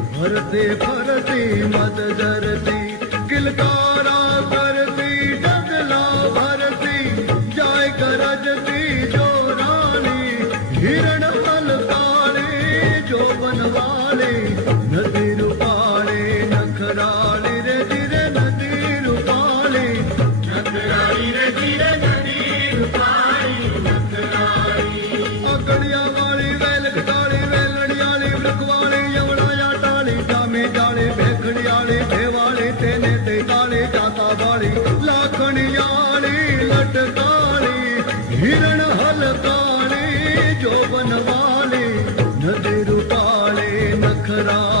ਫਰਤੇ ਫਰਤੇ ਮਦ ਜਰਤੀ ਕਿਲਕਾਰਾ ਕਰਤੀ ਡਗਲਾ ਭਰਤੀ ਜਾਏ ਕਰਜਤੀ ਜੋ ਰਾਣੀ ਹਿਰਣ ਹਲ ਕਾਲੇ ਜੋ ਬਨਵਾਲੇ, ਨਦੀ ਰੁਪਾਲੇ ਨਖਰਾਲੀ ਰੇ ਧੀਰੇ ਨਦੀ ਰੁਪਾਲੇ ਨਖਰਾਲੀ ਰੇ ਧੀਰੇ જાળી ભેખડિયાળી ભેવાળી તેને દૈતાળી કાતા વાળી લાખણિયાળી હિરણ હલકાળી જોબનવાળી નદી રૂપાળી નખરા